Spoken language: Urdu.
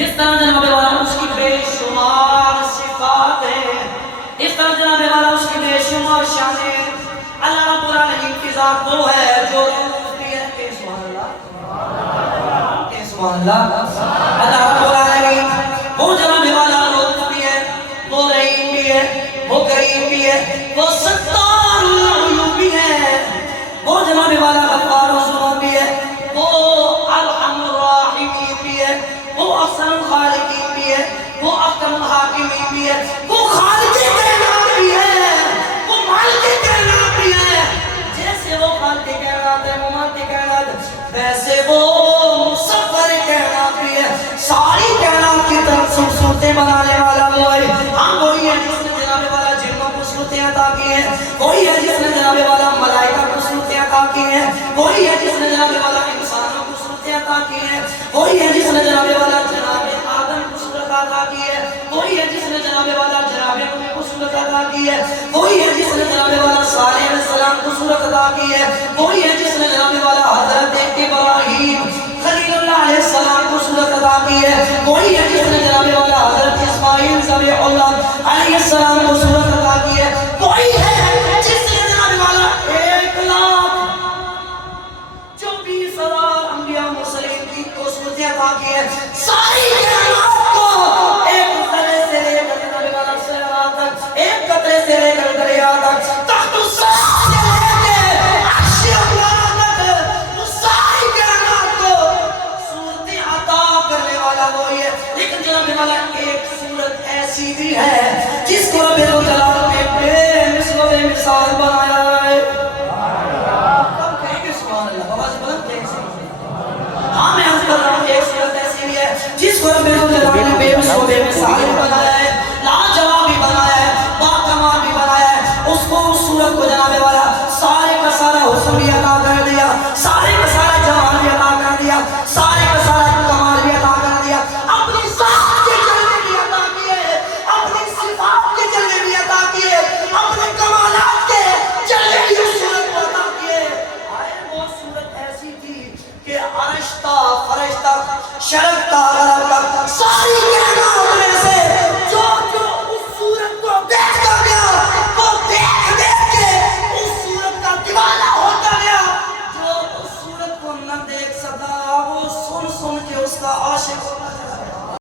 جس طرح جناب والا اس کی بے شمار صفات ہیں، اس طرح جناب والا اس کی بے شمار شانیں. اللہ رب العالمین کی ذات وہ ہے جو روح بھی ہے کہ سبحان اللہ کہ سبحان اللہ. اللہ رب العالمین وہ جناب والا روح بھی ہے، وہ رحیم بھی ہے، وہ کریم بھی ہے، وہ ستار العیوب بھی ہے، وہ جناب والا غفار و ذنوب بھی ہے، وہ ارحم الراحمین بھی ہے، وہ احسن الخالقین بھی ہے، وہ احکم الحاکمین بھی ہے، وہ خالق کائنات بھی ہے، وہ مالک کائنات بھی ہے. جیسے وہ خالق کائنات ہے، وہ مالک کائنات ہے، ویسے وہ مصور کائنات بھی ہے. ساری کائنات کی طرف صورتیں بنانے والا وہ ہے. ہم وہی ہے جس نے جناب والا جنوں کو صورتیں عطا کی ہیں، وہی ہے جس نے جناب والا ملائکہ کو صورتیں عطا کی ہیں، وہی ہے جس نے جناب والا انسانوں کو صورتیں عطا کی ہیں، وہی ہے جس نے جناب والا جناب آدم کو صورت عطا کی ہے، وہی ہے جس نے جناب والا جناب نوح کو صورت عطا کی ہے، وہی ہے جس نے جناب والا صالح علیہ السلام کو صورت عطا کی ہے، وہی ہے جس نے جناب والا حضرت ابراہیم خلیل اللہ علیہ السلام کو صورت عطا کی ہے، وہی ہے جس نے جناب والا حضرت اسماعیل ذبیح اللہ علیہ السلام کو صورت عطا کی ہے، وہی ہے جس نے جناب والا 1,24,000 انبیاء و مرسلین کی کو صورتیں عطا کی ہے. ساری کائنات کو ایک قطرے سے لے کر جناب والا صحرا تک، ایک قطرے سے لے کر دریا تک، تحت السماء سے لے کے عرش اللہ تک، وہ ساری کائنات کو صورتیں عطا کرنے والا وہی ہے. لیکن جناب والا ایک صورت ایسی بھی ہے جس کو رب الجلال نے بے مثل و بے مثال بنایا ہے. کب کہیں گے سبحان اللہ؟ آواز بلند کہیں سبحان اللہ. ہاں میں عرض کر رہا ہوں ایک صورت ایسی بھی ہے جس کو رب الجلال نے بے مثل و بے مثال بنایا ہے، لاجواب بھی بنایا ہے، باکمال بھی بنایا ہے. اس کو اس صورت کو جناب والا سارے کا سارا حسن بھی عطا کر دیا، سارے کا سارا جمال بھی عطا کر دیا، سارے کا سارا کمال بھی عطا کر دیا. اپنی ذات کے جلوے بھی عطا کیے، اپنی صفات کے جلوے بھی عطا کیے، اپنے کمالات کے جلوے بھی اس صورت کو عطا کیے. آئے وہ صورت ایسی تھی کہ عرش تا فرش تک، شرق تا غرب تک، ساری کائنات میں سے